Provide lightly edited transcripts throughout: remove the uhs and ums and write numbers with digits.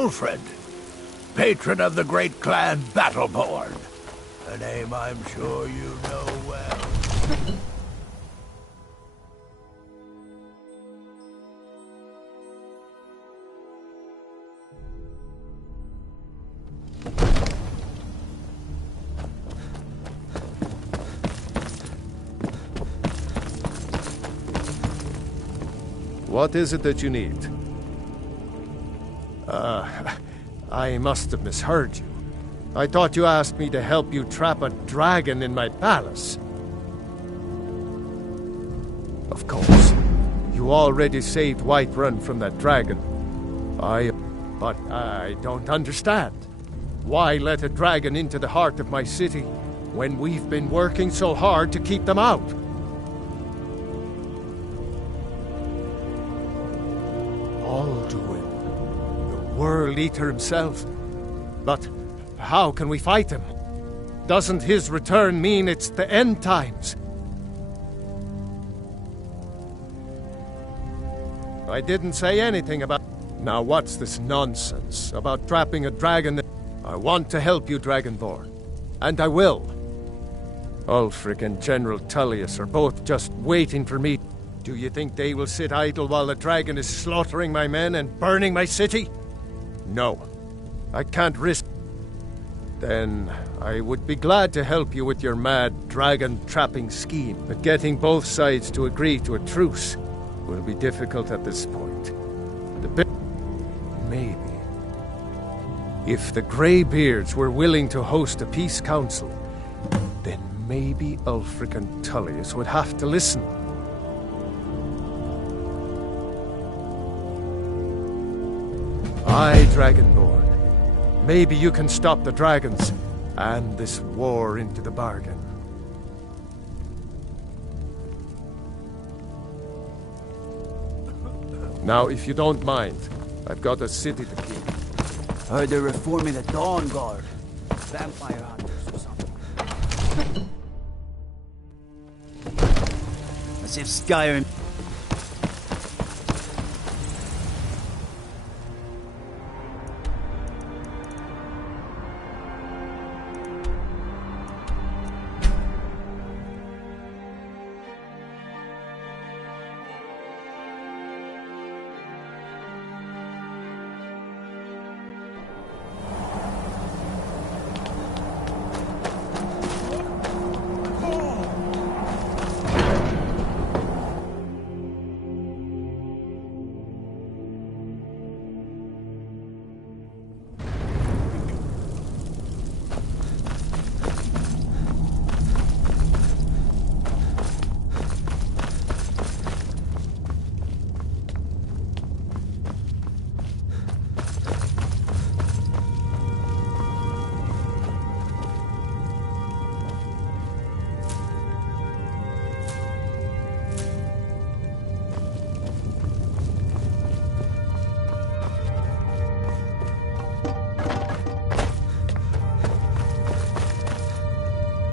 Ulfred, patron of the great clan Battleborn. A name I'm sure you know well. What is it that you need? I must have misheard you. I thought you asked me to help you trap a dragon in my palace. Of course. You already saved Whiterun from that dragon. But I don't understand. Why let a dragon into the heart of my city when we've been working so hard to keep them out? Alduin, the World Eater himself. But how can we fight him? Doesn't his return mean it's the end times? I didn't say anything about... Now what's this nonsense about trapping a dragon? I want to help you, Dragonborn. And I will. Ulfric and General Tullius are both just waiting for me. Do you think they will sit idle while the dragon is slaughtering my men and burning my city? No. I can't risk... Then I would be glad to help you with your mad dragon-trapping scheme. But getting both sides to agree to a truce will be difficult at this point. Maybe. If the Greybeards were willing to host a peace council, then maybe Ulfric and Tullius would have to listen. Aye, Dragonborn. Maybe you can stop the dragons, and this war into the bargain. Now, if you don't mind, I've got a city to keep. Heard they're reforming the Dawn Guard. Vampire hunters or something. As if Skyrim...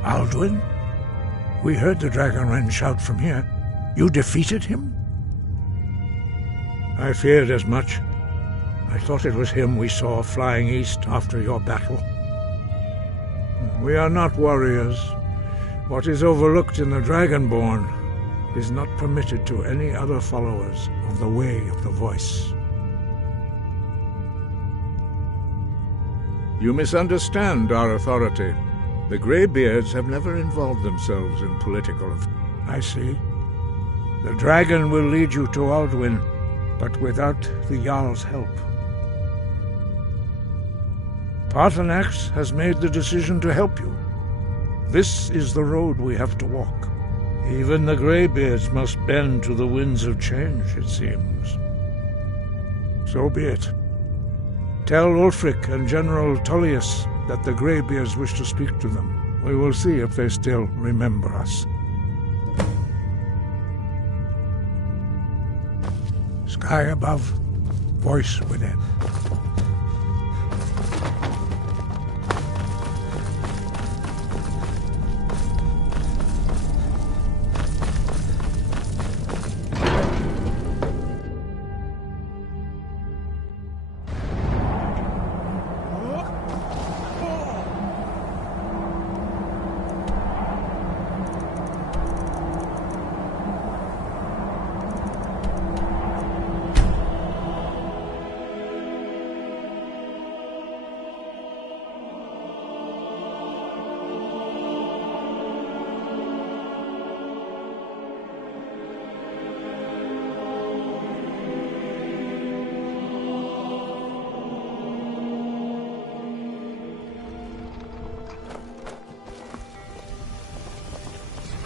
Alduin? We heard the Dragonren shout from here. You defeated him? I feared as much. I thought it was him we saw flying east after your battle. We are not warriors. What is overlooked in the Dragonborn is not permitted to any other followers of the Way of the Voice. You misunderstand our authority. The Greybeards have never involved themselves in political affairs. I see. The dragon will lead you to Alduin, but without the Jarl's help. Paarthurnax has made the decision to help you. This is the road we have to walk. Even the Greybeards must bend to the winds of change, it seems. So be it. Tell Ulfric and General Tullius that the Greybeards wish to speak to them. We will see if they still remember us. Sky above, voice within.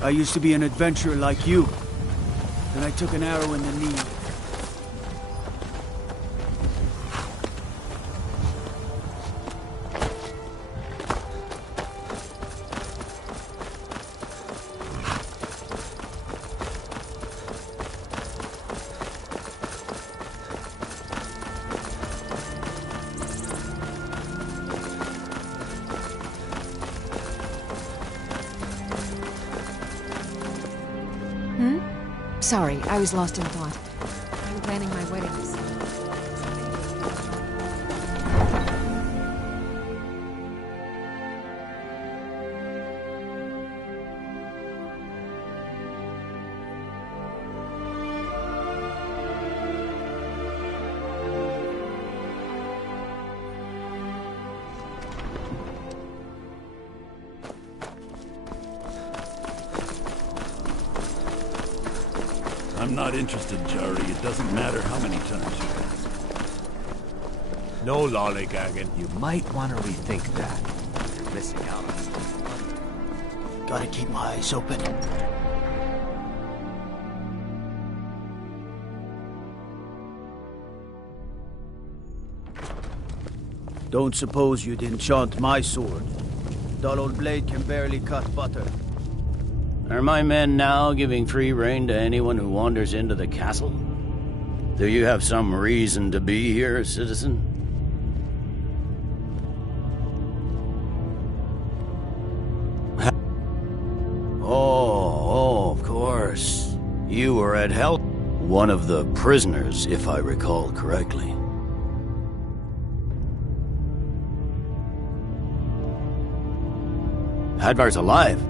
I used to be an adventurer like you. Then I took an arrow in the knee. Sorry, I was lost in thought. I'm planning my wedding this summer. I'm not interested, Jari. It doesn't matter how many times you ask. No lollygagging. You might want to rethink that. You're missing out on something. Gotta keep my eyes open. Don't suppose you'd enchant my sword. Dull old blade can barely cut butter. Are my men now giving free rein to anyone who wanders into the castle? Do you have some reason to be here, citizen? Oh, of course. You were at Hell. One of the prisoners, if I recall correctly. Hadvar's alive.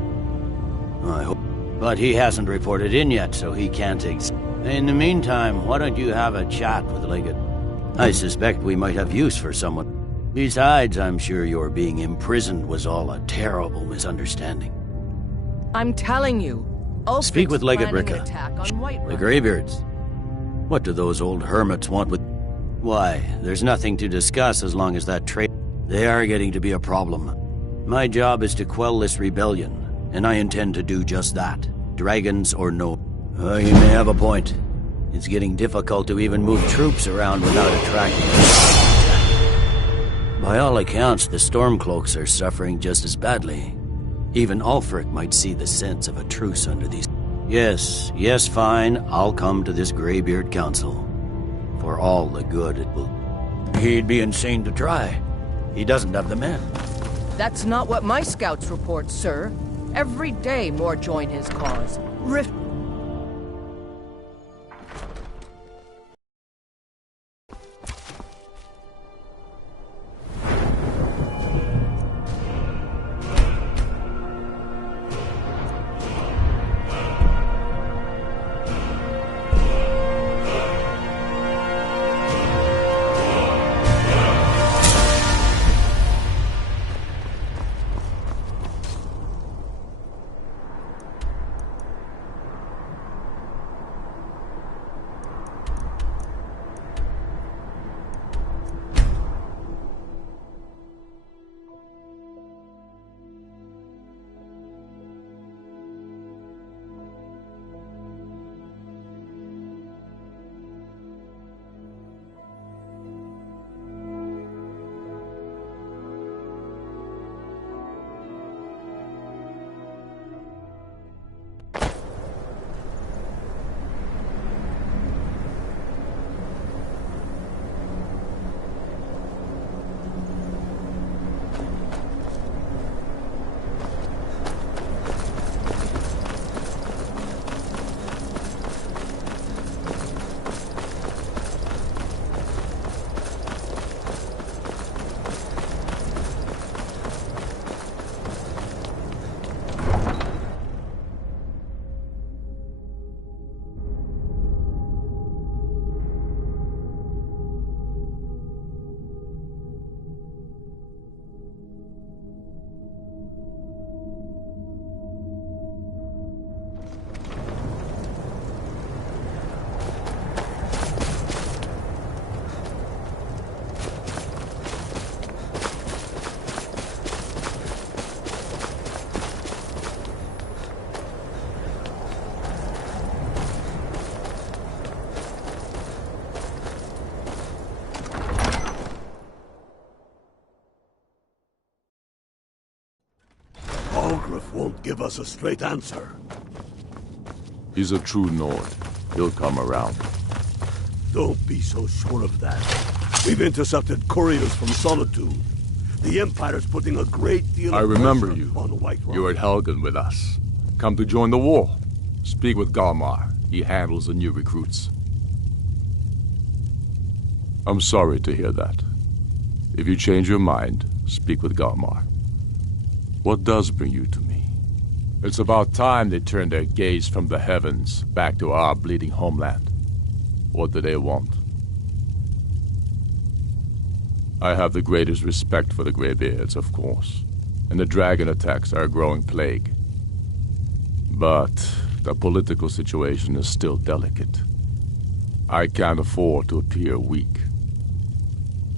I hope. But he hasn't reported in yet, so he can't In the meantime, why don't you have a chat with Leggett? I suspect we might have use for someone. Besides, I'm sure your being imprisoned was all a terrible misunderstanding. I'm telling you. Ulfric's Speak with Leggett, planning an Ricka. attack on Whiterun. The Greybeards. What do those old hermits want with... Why, there's nothing to discuss as long as that trade... They are getting to be a problem. My job is to quell this rebellion, and I intend to do just that. Dragons or no. You may have a point. It's getting difficult to even move troops around without attracting... By all accounts, the Stormcloaks are suffering just as badly. Even Ulfric might see the sense of a truce under these... Yes, fine. I'll come to this Greybeard Council. For all the good it will... He'd be insane to try. He doesn't have the men. That's not what my scouts report, sir. Every day more join his cause. dwarf won't give us a straight answer. He's a true Nord. He'll come around. Don't be so sure of that. We've intercepted couriers from Solitude. The Empire's putting a great deal I of remember pressure you. on the White Run. You were at Helgen with us. Come to join the war. Speak with Galmar. He handles the new recruits. I'm sorry to hear that. If you change your mind, speak with Galmar. What does bring you to me? It's about time they turned their gaze from the heavens back to our bleeding homeland. What do they want? I have the greatest respect for the Greybeards, of course, and the dragon attacks are a growing plague. But the political situation is still delicate. I can't afford to appear weak.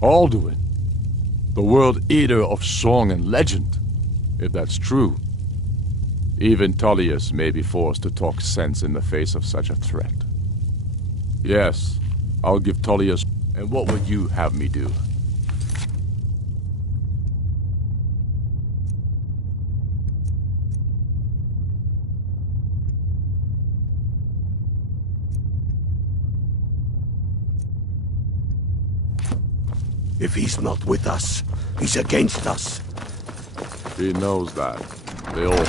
Alduin, the world eater of song and legend, if that's true. Even Tullius may be forced to talk sense in the face of such a threat. Yes, I'll give Tullius... And what would you have me do? If he's not with us, he's against us. He knows that. They all...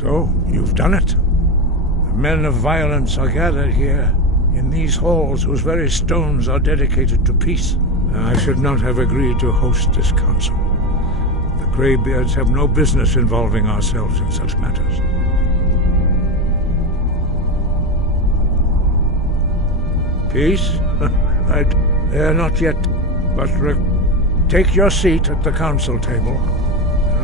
So, you've done it. The men of violence are gathered here, in these halls whose very stones are dedicated to peace. I should not have agreed to host this council. The Greybeards have no business involving ourselves in such matters. Peace? Right. They're not yet, but take your seat at the council table.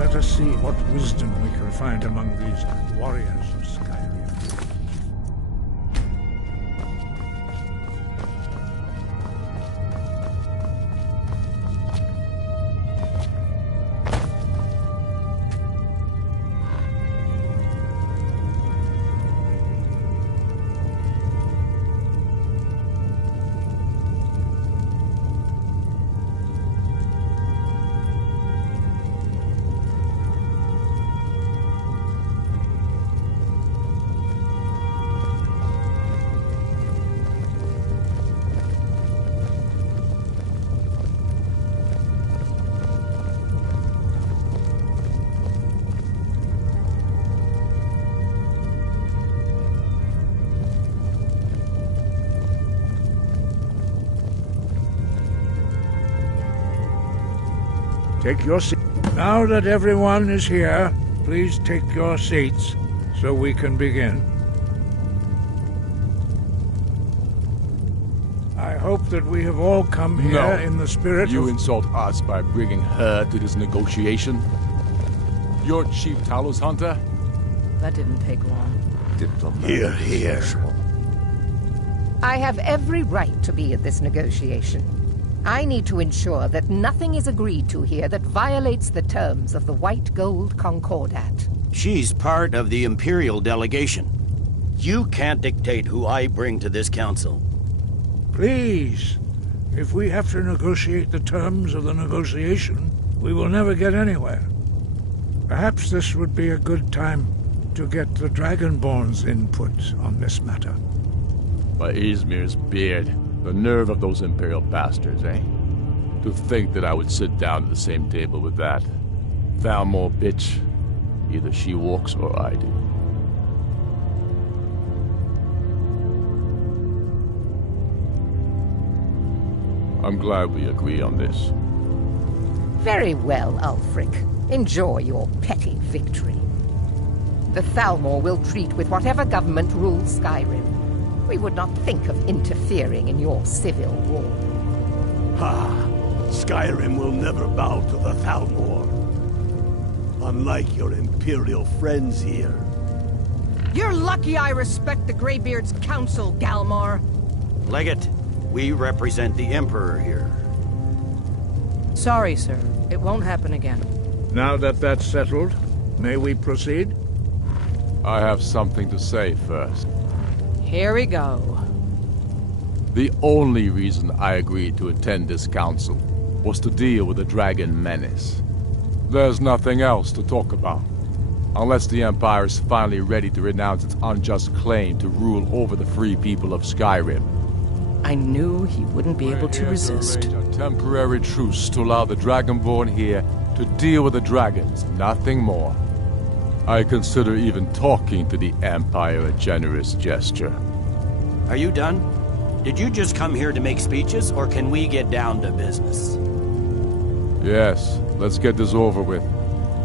Let us see what wisdom we can find among these warriors of Skyrim. Take your seat. Now that everyone is here, please take your seats so we can begin. I hope that we have all come here in the spirit You of... insult us by bringing her to this negotiation? You're Chief Talos Hunter? That didn't take long. Hear, hear. I have every right to be at this negotiation. I need to ensure that nothing is agreed to here that violates the terms of the White Gold Concordat. She's part of the Imperial delegation. You can't dictate who I bring to this council. Please, if we have to negotiate the terms of the negotiation, we will never get anywhere. Perhaps this would be a good time to get the Dragonborn's input on this matter. By Izmir's beard. The nerve of those Imperial bastards, eh? To think that I would sit down at the same table with that. Thalmor bitch. Either she walks or I do. I'm glad we agree on this. Very well, Ulfric. Enjoy your petty victory. The Thalmor will treat with whatever government rules Skyrim. We would not think of interfering in your civil war. Ha! Skyrim will never bow to the Thalmor. Unlike your Imperial friends here. You're lucky I respect the Greybeard's counsel, Galmar. Legate, we represent the Emperor here. Sorry, sir. It won't happen again. Now that that's settled, may we proceed? I have something to say first. Here we go. The only reason I agreed to attend this council was to deal with the dragon menace. There's nothing else to talk about. Unless the Empire is finally ready to renounce its unjust claim to rule over the free people of Skyrim. I knew he wouldn't be able to resist. A temporary truce to allow the Dragonborn here to deal with the dragons, nothing more. I consider even talking to the Empire a generous gesture. Are you done? Did you just come here to make speeches, or can we get down to business? Yes, let's get this over with.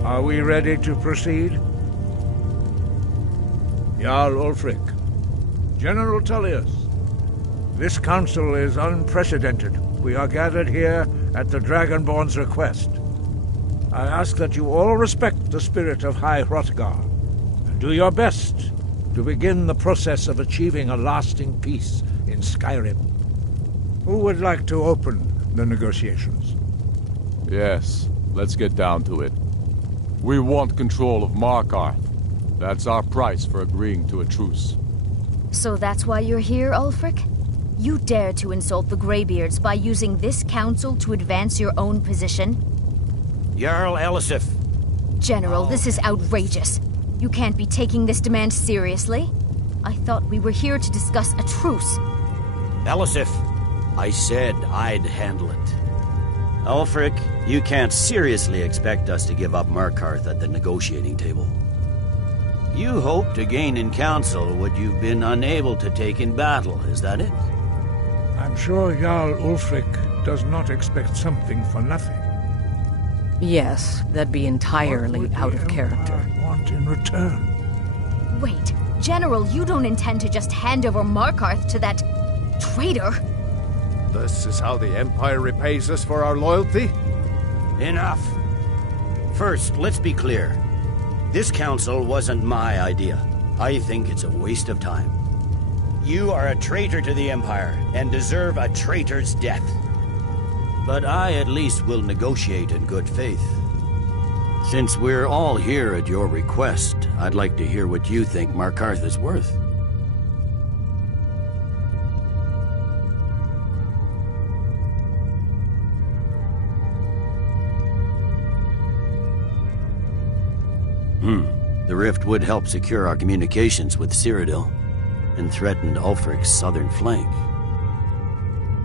Are we ready to proceed? Jarl Ulfric, General Tullius, this council is unprecedented. We are gathered here at the Dragonborn's request. I ask that you all respect the spirit of High Hrothgar, and do your best to begin the process of achieving a lasting peace in Skyrim. Who would like to open the negotiations? Yes, let's get down to it. We want control of Markarth. That's our price for agreeing to a truce. So that's why you're here, Ulfric? You dare to insult the Greybeards by using this council to advance your own position? Jarl Elisif. General, this is outrageous. You can't be taking this demand seriously. I thought we were here to discuss a truce. Elisif, I said I'd handle it. Ulfric, you can't seriously expect us to give up Markarth at the negotiating table. You hope to gain in council what you've been unable to take in battle, is that it? I'm sure Jarl Ulfric does not expect something for nothing. Yes, that'd be entirely out of character. What want in return? Wait, General, you don't intend to just hand over Markarth to that traitor? This is how the Empire repays us for our loyalty? Enough. First, let's be clear. This council wasn't my idea. I think it's a waste of time. You are a traitor to the Empire and deserve a traitor's death. But I at least will negotiate in good faith. Since we're all here at your request, I'd like to hear what you think Markarth is worth. The rift would help secure our communications with Cyrodiil, and threatened Ulfric's southern flank.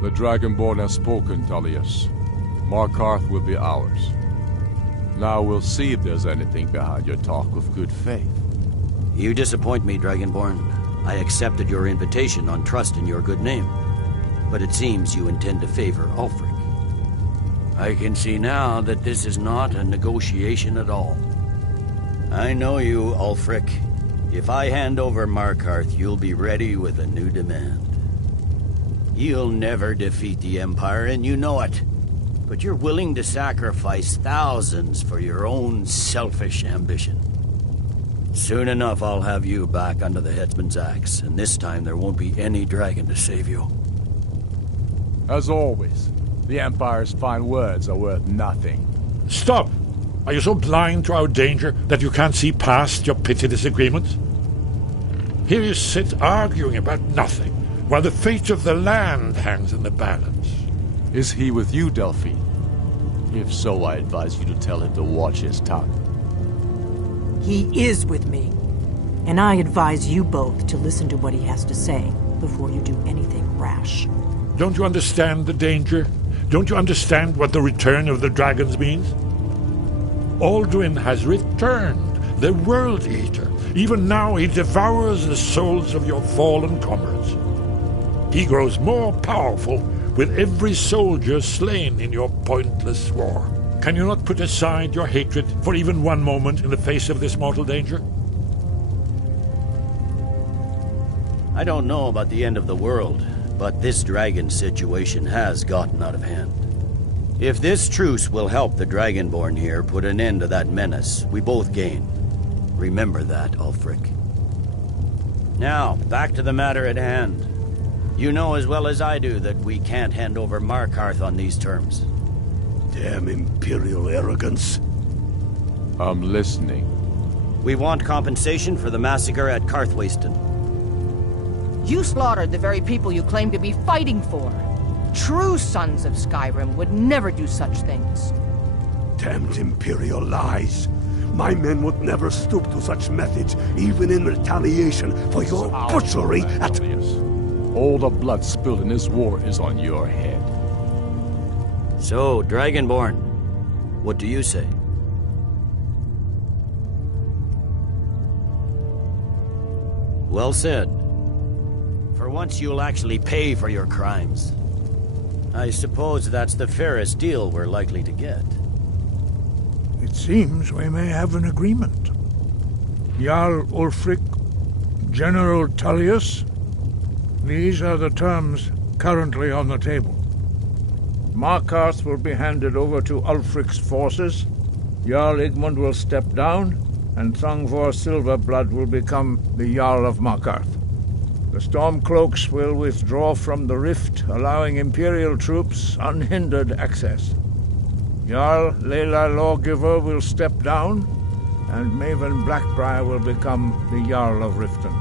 The Dragonborn has spoken, Tullius. Markarth will be ours. Now we'll see if there's anything behind your talk of good faith. You disappoint me, Dragonborn. I accepted your invitation on trust in your good name. But it seems you intend to favor Ulfric. I can see now that this is not a negotiation at all. I know you, Ulfric. If I hand over Markarth, you'll be ready with a new demand. You'll never defeat the Empire, and you know it. But you're willing to sacrifice thousands for your own selfish ambition. Soon enough, I'll have you back under the headsman's axe, and this time there won't be any dragon to save you. As always, the Empire's fine words are worth nothing. Stop! Are you so blind to our danger that you can't see past your petty disagreements? Here you sit arguing about nothing, while the fate of the land hangs in the balance. Is he with you, Delphine? If so, I advise you to tell him to watch his tongue. He is with me, and I advise you both to listen to what he has to say before you do anything rash. Don't you understand the danger? Don't you understand what the return of the dragons means? Alduin has returned, the World Eater. Even now he devours the souls of your fallen comrades. He grows more powerful with every soldier slain in your pointless war. Can you not put aside your hatred for even one moment in the face of this mortal danger? I don't know about the end of the world, but this dragon situation has gotten out of hand. If this truce will help the Dragonborn here put an end to that menace, we both gain. Remember that, Ulfric. Now, back to the matter at hand. You know as well as I do that we can't hand over Markarth on these terms. Damn Imperial arrogance. I'm listening. We want compensation for the massacre at Karthwasten. You slaughtered the very people you claim to be fighting for. True sons of Skyrim would never do such things. Damned Imperial lies. My men would never stoop to such methods, even in retaliation for your butchery at... All the blood spilled in this war is on your head. So, Dragonborn, what do you say? Well said. For once you'll actually pay for your crimes. I suppose that's the fairest deal we're likely to get. It seems we may have an agreement. Jarl Ulfric, General Tullius, these are the terms currently on the table. Markarth will be handed over to Ulfric's forces, Jarl Igmund will step down, and Thungvor Silverblood will become the Jarl of Markarth. The Stormcloaks will withdraw from the rift, allowing Imperial troops unhindered access. Jarl Leila Lawgiver will step down, and Maven Blackbriar will become the Jarl of Riften.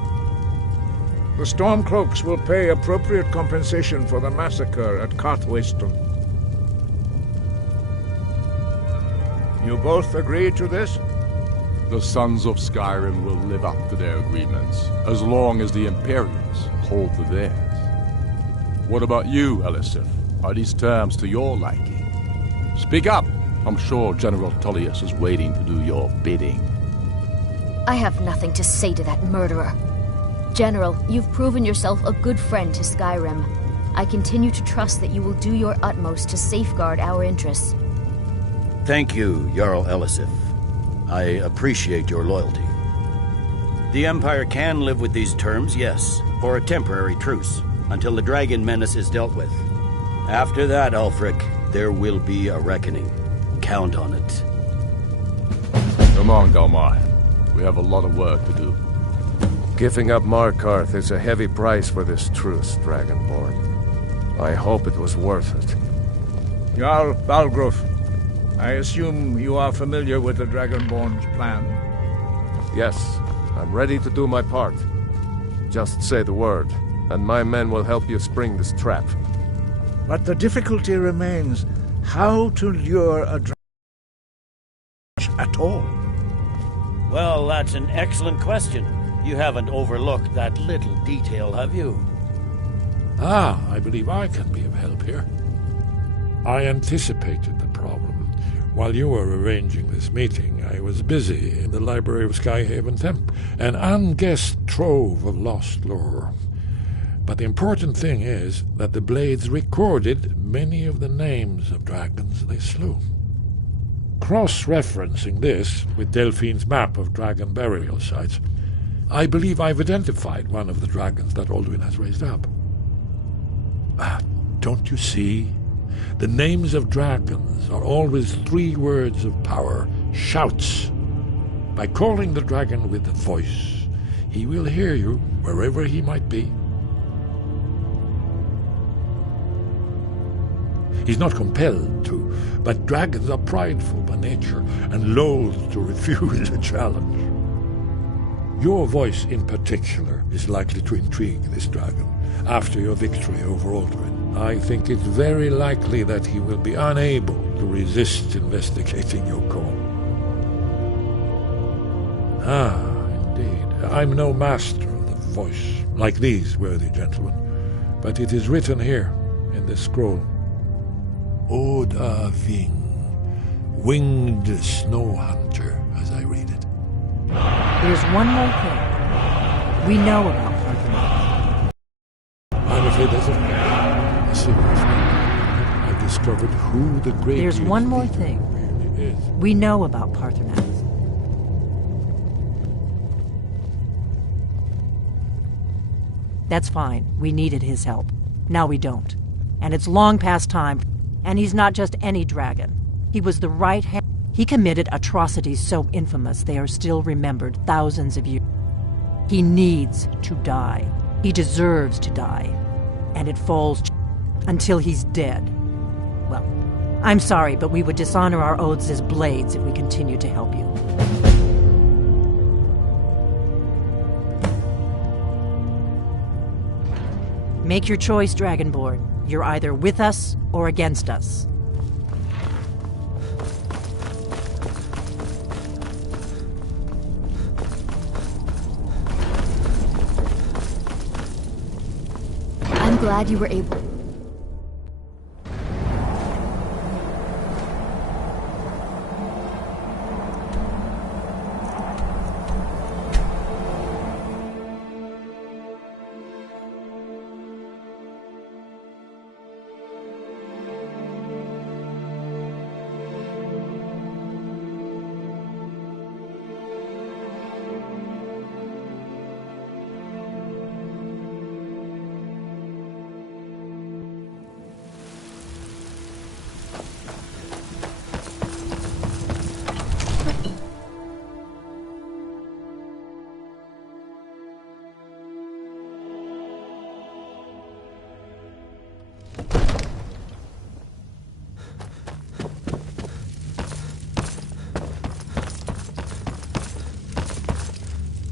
The Stormcloaks will pay appropriate compensation for the massacre at Karthwasten. You both agree to this? The Sons of Skyrim will live up to their agreements, as long as the Imperials hold to theirs. What about you, Elisif? Are these terms to your liking? Speak up! I'm sure General Tullius is waiting to do your bidding. I have nothing to say to that murderer. General, you've proven yourself a good friend to Skyrim. I continue to trust that you will do your utmost to safeguard our interests. Thank you, Jarl Elisif. I appreciate your loyalty. The Empire can live with these terms, yes, for a temporary truce, until the dragon menace is dealt with. After that, Ulfric, there will be a reckoning. Count on it. Come on, Galmar. We have a lot of work to do. Giving up Markarth is a heavy price for this truce, Dragonborn. I hope it was worth it. Jarl Balgruf, I assume you are familiar with the Dragonborn's plan? Yes, I'm ready to do my part. Just say the word, and my men will help you spring this trap. But the difficulty remains how to lure a dragon at all. Well, that's an excellent question. You haven't overlooked that little detail, have you? I believe I can be of help here. I anticipated the problem. While you were arranging this meeting, I was busy in the library of Skyhaven Temp, an unguessed trove of lost lore. But the important thing is that the Blades recorded many of the names of dragons they slew. Cross-referencing this with Delphine's map of dragon burial sites, I believe I've identified one of the dragons that Alduin has raised up. Don't you see? The names of dragons are always 3 words of power, shouts. By calling the dragon with the voice, he will hear you wherever he might be. He's not compelled to, but dragons are prideful by nature and loath to refuse a challenge. Your voice in particular is likely to intrigue this dragon after your victory over Alduin. I think it's very likely that he will be unable to resist investigating your call. Indeed. I'm no master of the voice, like these worthy gentlemen, but it is written here in this scroll. Oda Ving, winged snow hunter, as I read it. There's one more thing. We know about Arthur. I'm afraid there's a secret. discovered who the great There's one more thing. is. We know about Parthenax. That's fine. We needed his help. Now we don't. And it's long past time. And he's not just any dragon. He was the right hand. He committed atrocities so infamous they are still remembered thousands of years. He needs to die. He deserves to die. And it falls until he's dead. Well, I'm sorry, but we would dishonor our oaths as blades if we continue to help you. Make your choice, Dragonborn. You're either with us or against us. I'm glad you were able...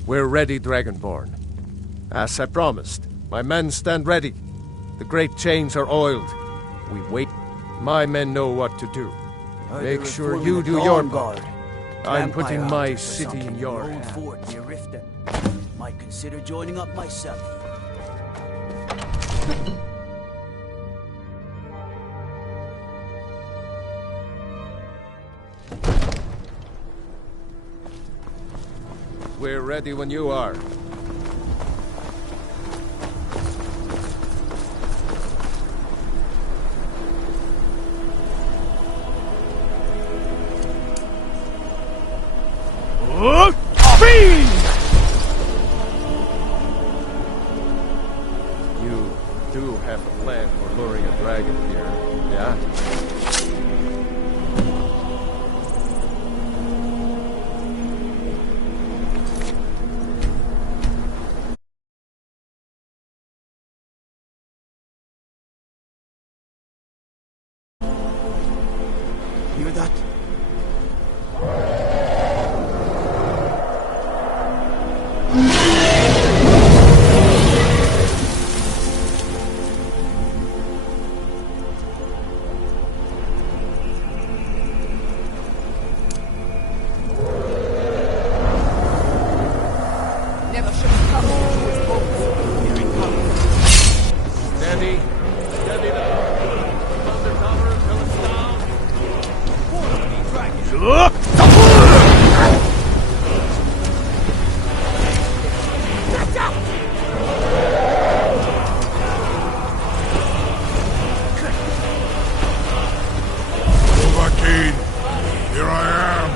We're ready, Dragonborn. As I promised, my men stand ready. The great chains are oiled. We wait. My men know what to do. Make sure you do your part. I'm putting my city in your hands. Might consider joining up myself. We're ready when you are. You do have a plan for luring a dragon here, yeah? Hear that? Never should have come to his boats. Here it comes. Steady. Steady now. Thunder cover until it's down. Overkeen, here I am.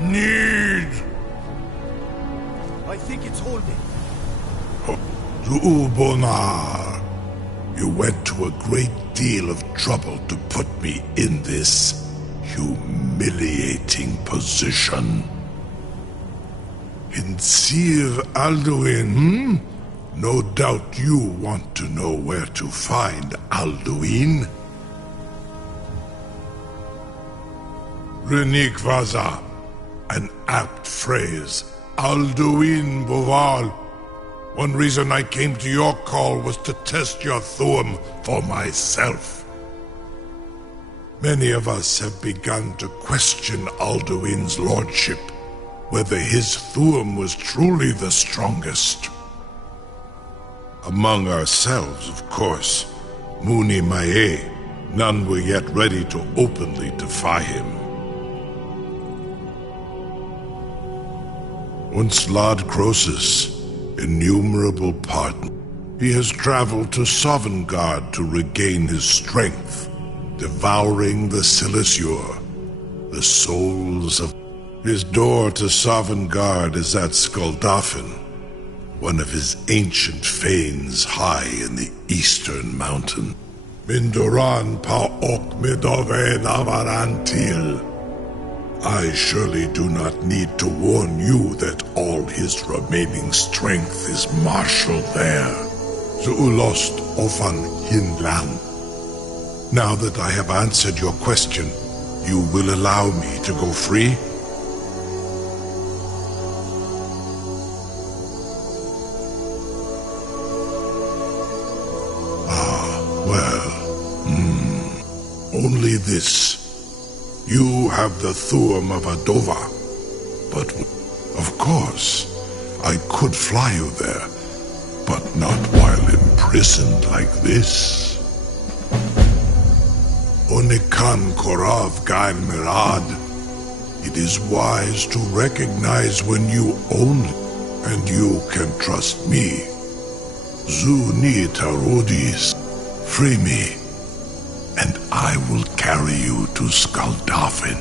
Need. I think it's holding. Zubonar, you went to a great deal of trouble to put me in this humiliating position. In Sir Alduin, No doubt you want to know where to find Alduin. Renik Vaza, an apt phrase. Alduin Boval. One reason I came to your call was to test your Thuum for myself. Many of us have begun to question Alduin's lordship, whether his Thuum was truly the strongest. Among ourselves, of course. Muni Mae, none were yet ready to openly defy him. Once Lord Croesus, innumerable pardons. He has traveled to Sovngarde to regain his strength, devouring the Silissure, the souls of... His door to Sovngarde is at Skuldafn, one of his ancient fanes high in the eastern mountain. Mindoran Paok Midove Navarantil. I surely do not need to warn you that all his remaining strength is marshaled there. Zuulost Ofan Hinland. Now that I have answered your question, you will allow me to go free? Only this. You have the Thuum of Adova, but of course, I could fly you there, but not while imprisoned like this. Onikan Korav Gain Mirad. It is wise to recognize when you own it, and you can trust me. Zuni Tarudis, free me, and I will carry you to Skuldafn.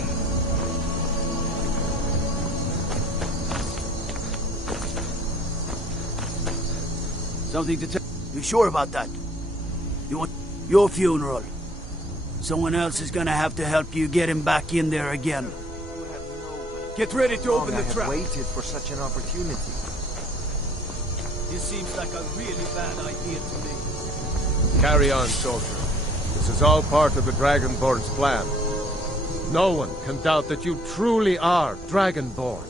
Something to tell. You sure about that? You want your funeral? Someone else is gonna have to help you get him back in there again. Get ready to open the trap. I have waited for such an opportunity. This seems like a really bad idea to me. Carry on, soldier. This is all part of the Dragonborn's plan. No one can doubt that you truly are Dragonborn.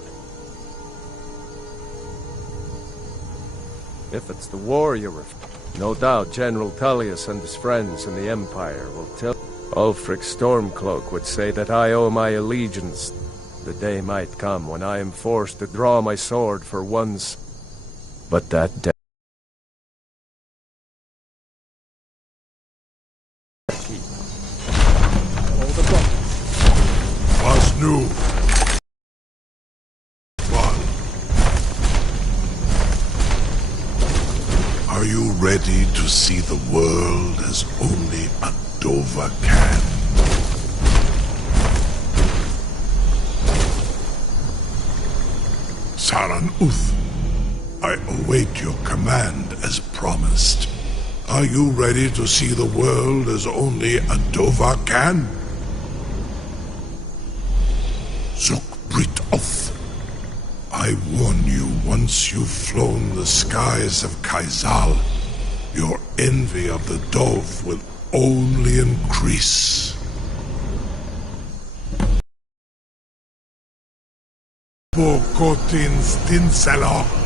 If it's the war you're referring, no doubt General Tullius and his friends in the Empire will tell. Ulfric Stormcloak would say that I owe my allegiance. The day might come when I am forced to draw my sword for once, but that day... What's new? One. Are you ready to see the world as only Adova can? Saran Uth, I await your command as promised. Are you ready to see the world as only Adova can? Zukbrit Oth, I warn you, once you've flown the skies of Kaizal, your envy of the dove will only increase. Bokotin Stinselok.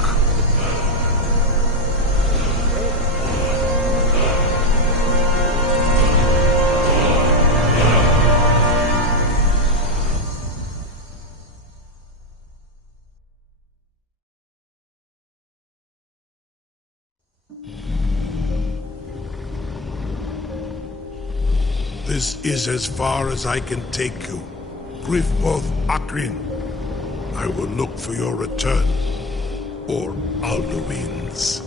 This is as far as I can take you. Grifboth Akrin. I will look for your return, or Alduin's.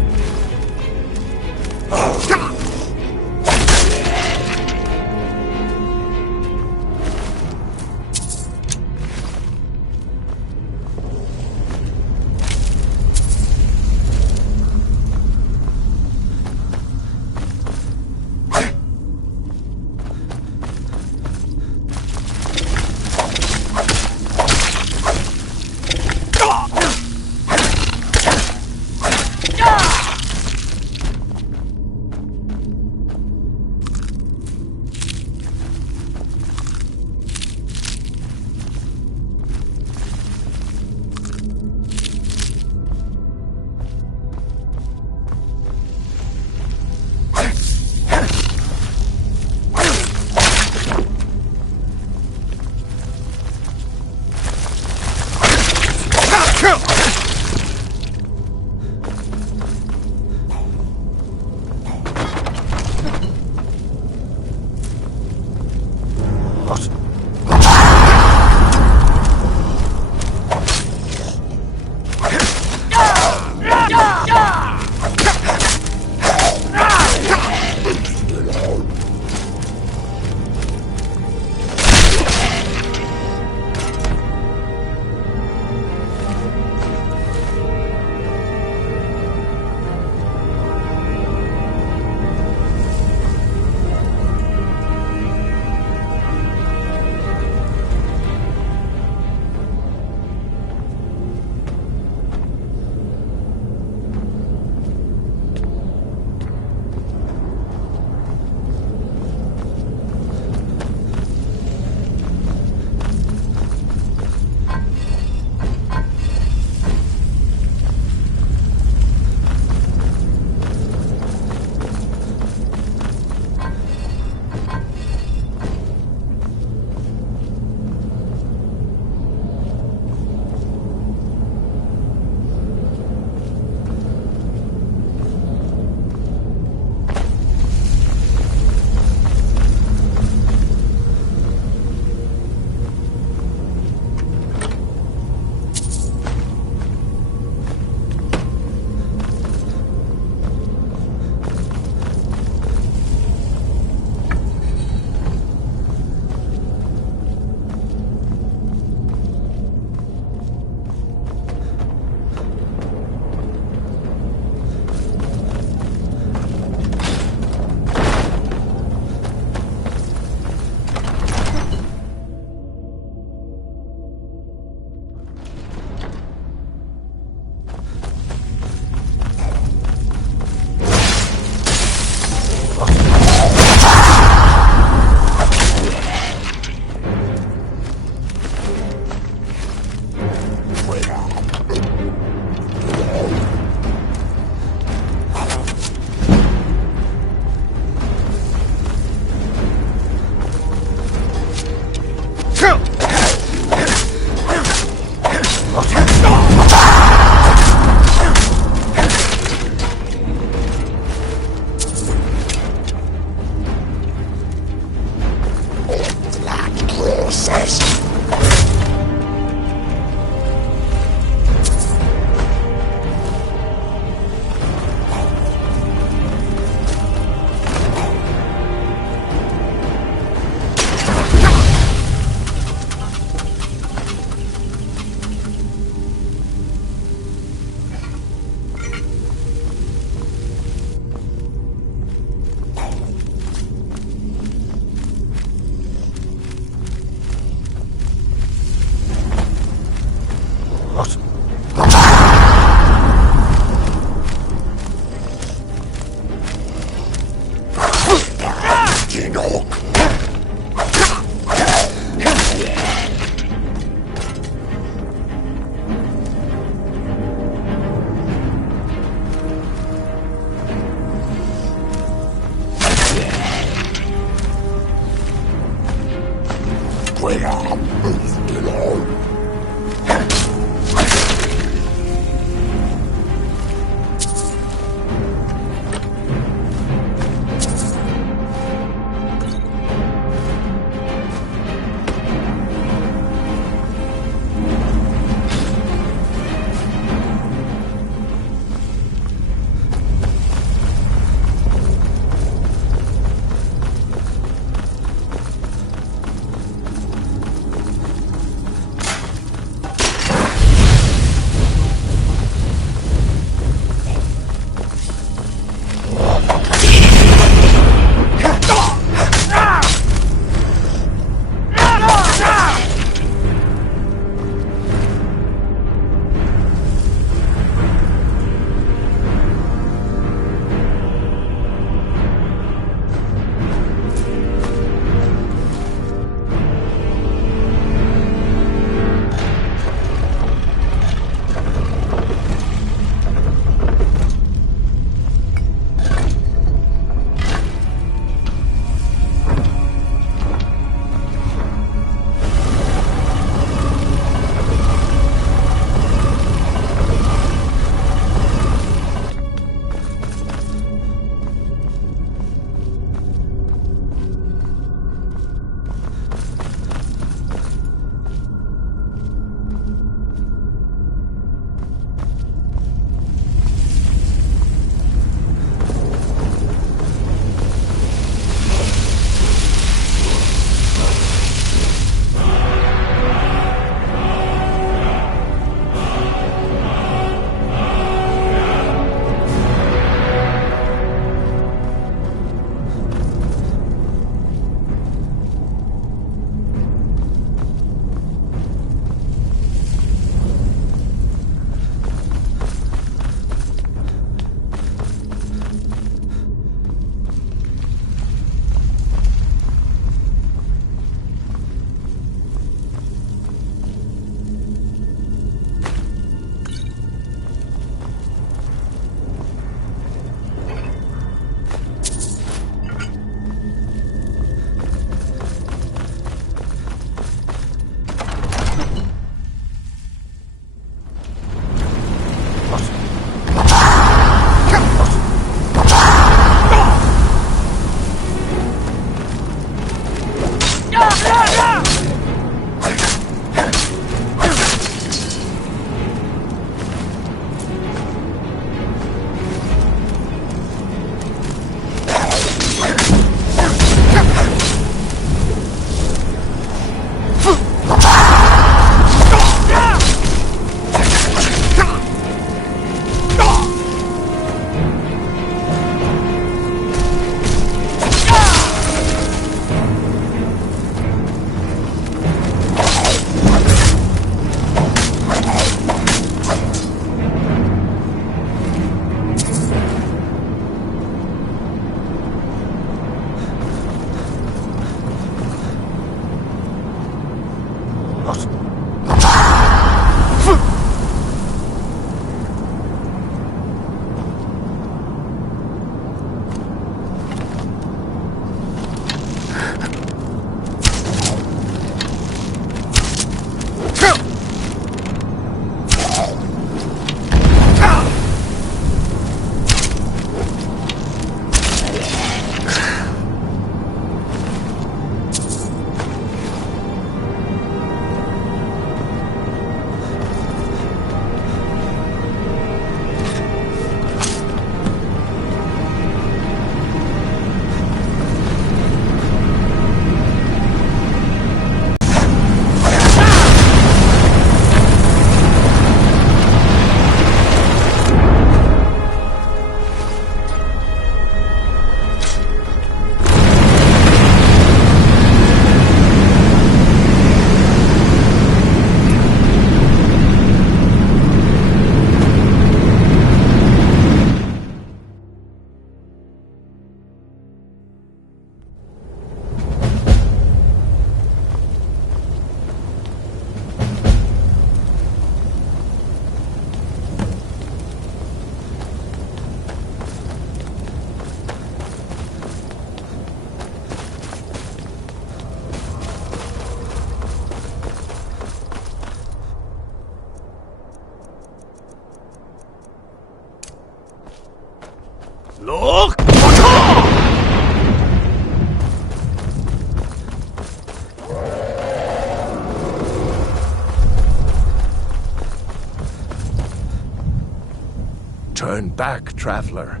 Turn back, traveler.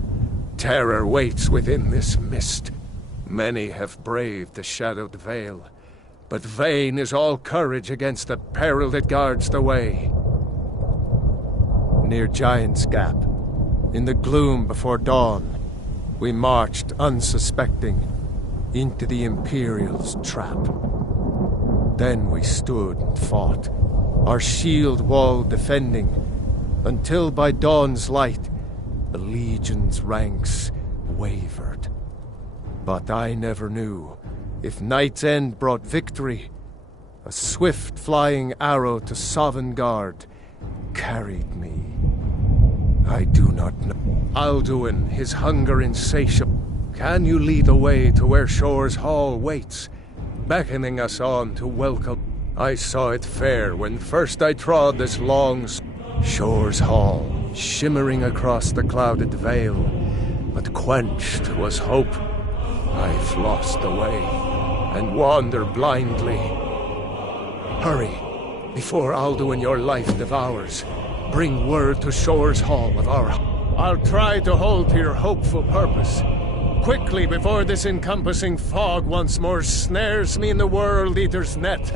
Terror waits within this mist. Many have braved the shadowed veil, but vain is all courage against the peril that guards the way. Near Giant's Gap, in the gloom before dawn, we marched unsuspecting into the Imperial's trap. Then we stood and fought, our shield wall defending, until by dawn's light the Legion's ranks wavered. But I never knew if Night's End brought victory. A swift flying arrow to Sovngarde carried me. I do not know. Alduin, his hunger insatiable. Can you lead the way to where Shore's Hall waits, beckoning us on to welcome? I saw it fair when first I trod this long Shore's Hall, shimmering across the clouded vale, but quenched was hope. I've lost the way, and wander blindly. Hurry, before Alduin your life devours. Bring word to Shore's Hall of our... I'll try to hold to your hopeful purpose. Quickly, before this encompassing fog once more snares me in the World Eater's net.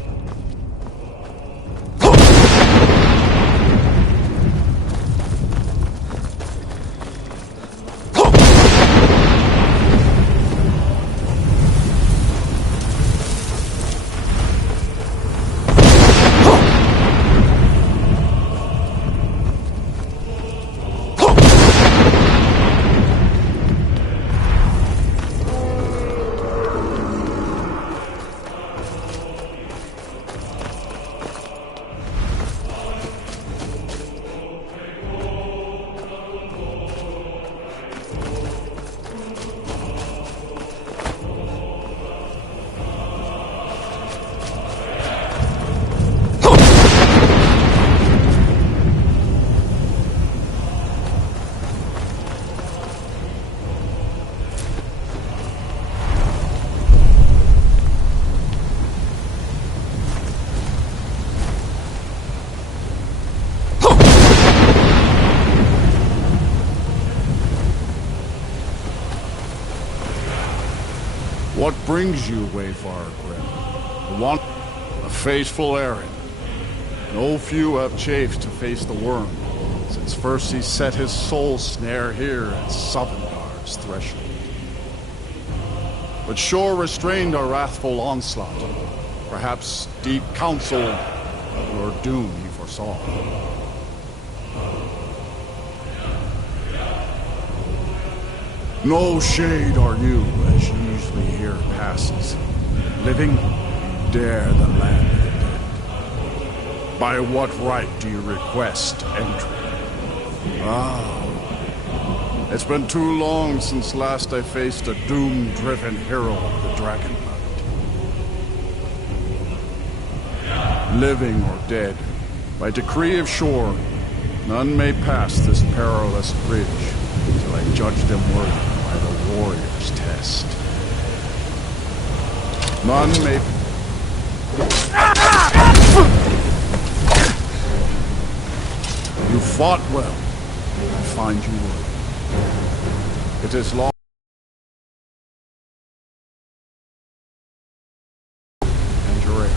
What brings you, Wayfarer Grim? A faithful errand. No few have chafed to face the worm, since first he set his soul snare here at Sovngarde's threshold. But Shore restrained our wrathful onslaught. Perhaps deep counsel your doom he foresaw. No shade are you, as usually here passes. Living, you dare the land of the dead. By what right do you request entry? Ah, it's been too long since last I faced a doom-driven hero of the Dragonblood. Living or dead, by decree of Shore, none may pass this perilous bridge till I judge them worthy by the warrior's test. None may... You fought well. I find you worthy. It is long... and your heir.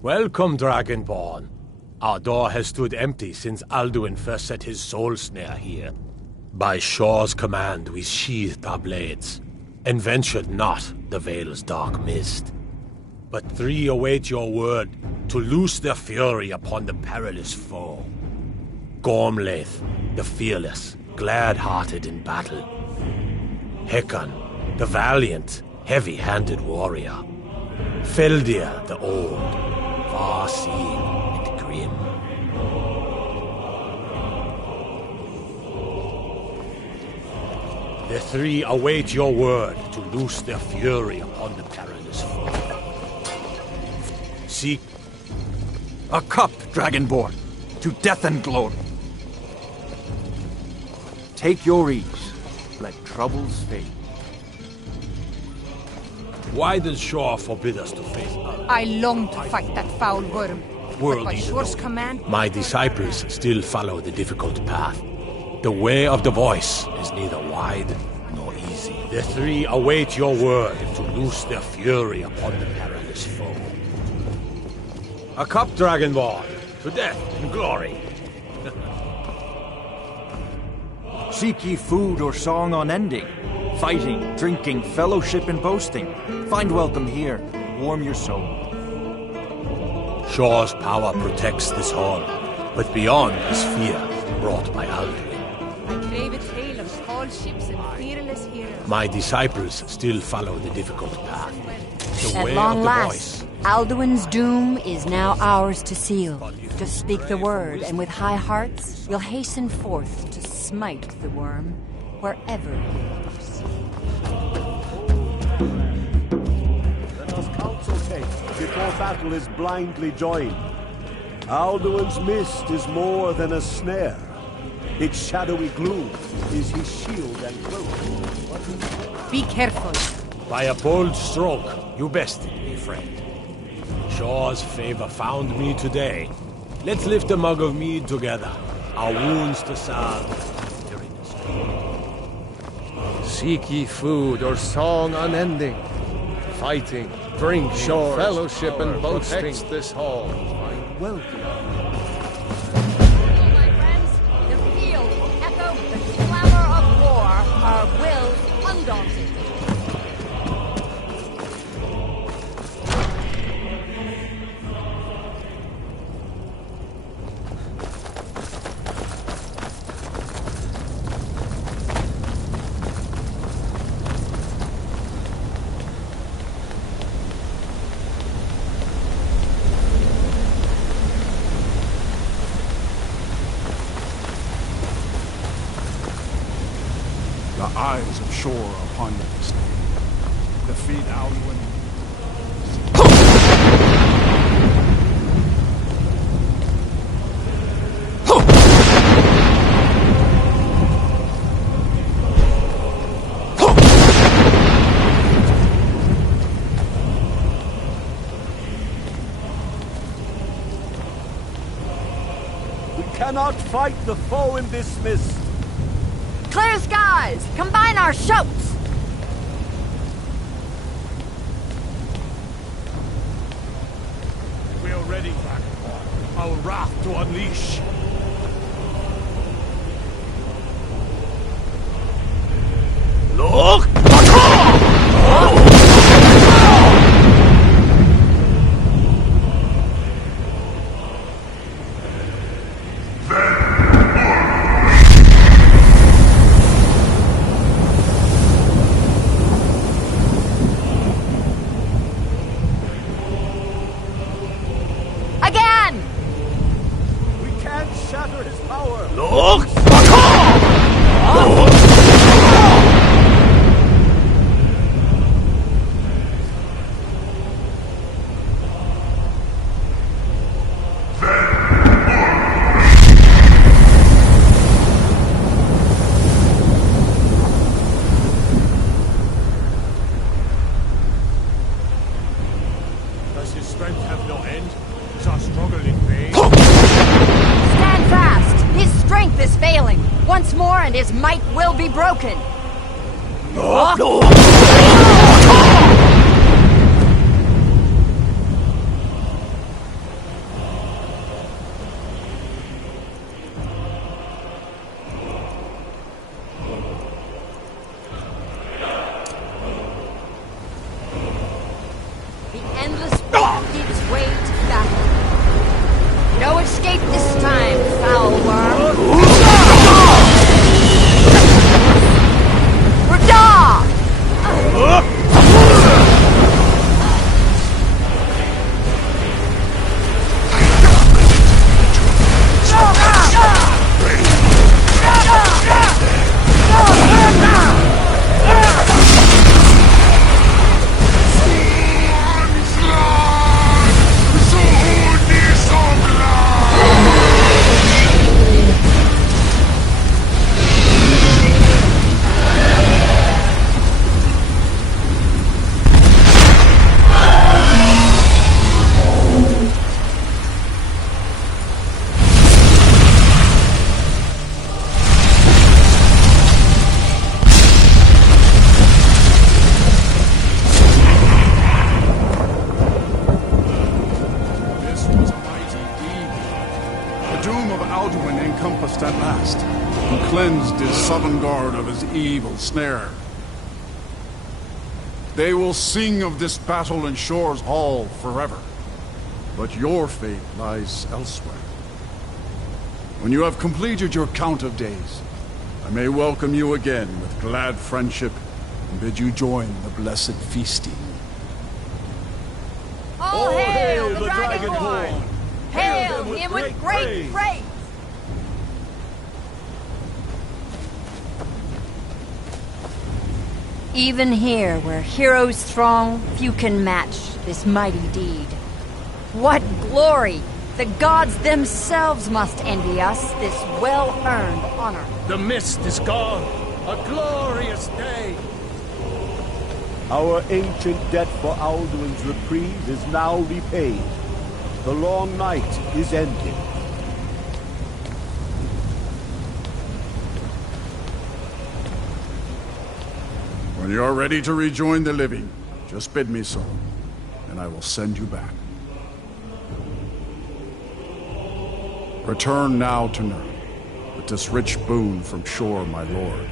Welcome, Dragonborn. Our door has stood empty since Alduin first set his soul snare here. By Shore's command, we sheathed our blades, and ventured not the Vale's dark mist. But three await your word to loose their fury upon the perilous foe. Gormlaith, the fearless, glad-hearted in battle. Hekon, the valiant, heavy-handed warrior. Feldir, the old, far-seeing and grim. The three await your word to loose their fury upon the perilous foe. Seek a cup, Dragonborn, to death and glory. Take your ease. Let troubles fade. Why does Shaw forbid us to face others? I long to fight that foul worm. World But by Eater Shor's Lord. command... My disciples still follow the difficult path. The way of the voice is neither wide nor easy. The three await your word to loose their fury upon the perilous foe. A cup, Dragonborn, to death and glory. Seek ye food or song unending. Fighting, drinking, fellowship, and boasting. Find welcome here. Warm your soul. Shaw's power protects this hall, but beyond is fear brought by Alduin. I crave a tale of tall ships and fearless heroes. My disciples still follow the difficult path. The At way long of the last, Alduin's doom is now ours to seal. Just speak the word, and with high hearts, we'll hasten forth to smite the worm wherever he lives. Let us consultate before battle is blindly joined. Alduin's mist is more than a snare. Its shadowy gloom is his shield and cloak. Be careful. By a bold stroke, you bested me, friend. Shaw's favor found me today. Let's lift a mug of mead together. Our wounds to salve. Seek ye food or song unending. Fighting, drinking, fellowship, and boasting this hall. Welcome. My friends, the field will echo the clamor of war, our will undaunted. The eyes of Shore upon you this day. Defeat Alduin. We cannot fight the foe in this mist. Clear skies! Combine our shouts! We are ready, Dragonborn. Our wrath to unleash. Look! Again! We can't shatter his power. Look! Does his strength have no end? Is our struggle in vain? Stand fast! His strength is failing. Once more and his might will be broken. The endless road gives way to battle. No escape this time, foul worm. Rada! past, and cleansed his Sovngarde of his evil snare. They will sing of this battle in Shore's Hall forever, but your fate lies elsewhere. When you have completed your count of days, I may welcome you again with glad friendship and bid you join the blessed feasting. All hail the Dragonborn! Hail him with great praise! Even here, where heroes throng, few can match this mighty deed. What glory! The gods themselves must envy us this well-earned honor. The mist is gone. A glorious day. Our ancient debt for Alduin's reprieve is now repaid. The long night is ended. When you are ready to rejoin the living, just bid me so, and I will send you back. Return now to Nurn, with this rich boon from Shore, my lord.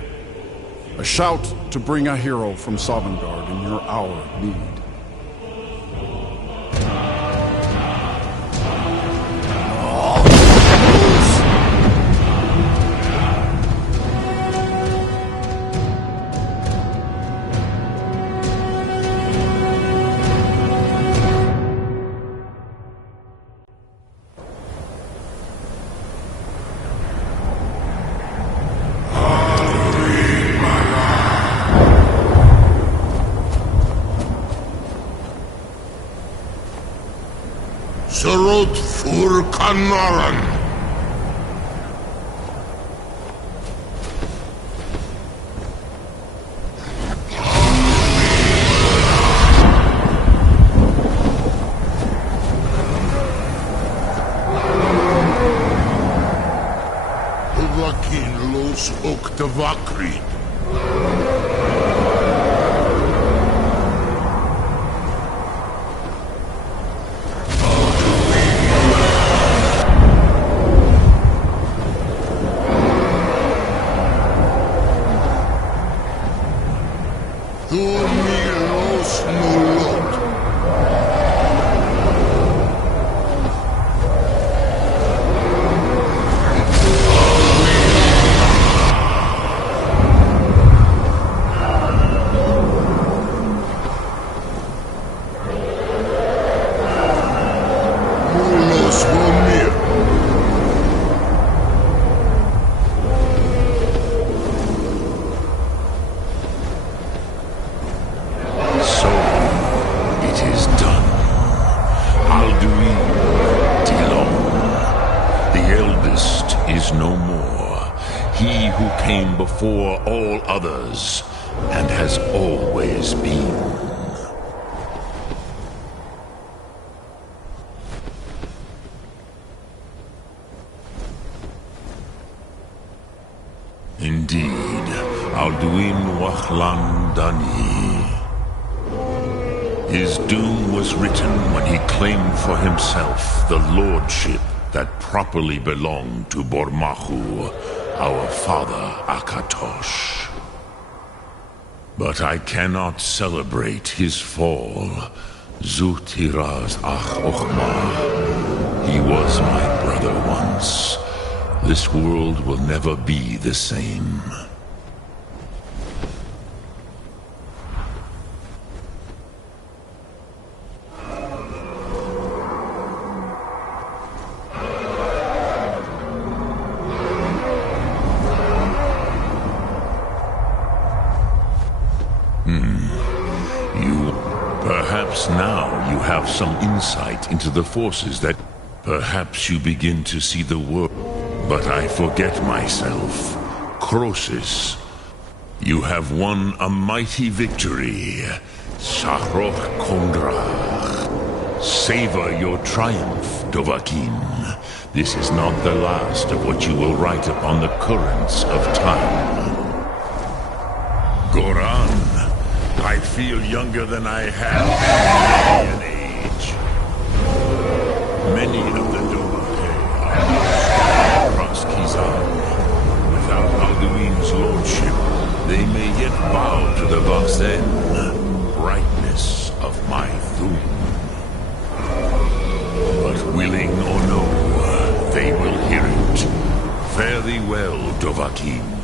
A shout to bring a hero from Sovngarde in your hour of need. Surut fur Kanaran. Huvakin los Oktavakrid. Before all others, and has always been. Indeed, Alduin Wachlan Dani. His doom was written when he claimed for himself the lordship that properly belonged to Bormahu, our father Akatosh. But I cannot celebrate his fall. Zutiraz Ach Ochma. He was my brother once. This world will never be the same. Perhaps now you have some insight into the forces that... Perhaps you begin to see the world. But I forget myself. Croesus. You have won a mighty victory. Shahroch Kondrach. Savor your triumph, Dovahkiin. This is not the last of what you will write upon the currents of time. Goran. I feel younger than I have in age. Many of the Dovahkiin are across Kizan. Alduin's lordship, they may yet bow to the Voxen, brightness of my Thum. But willing or no, they will hear it. Fare thee well, Dovahkiin.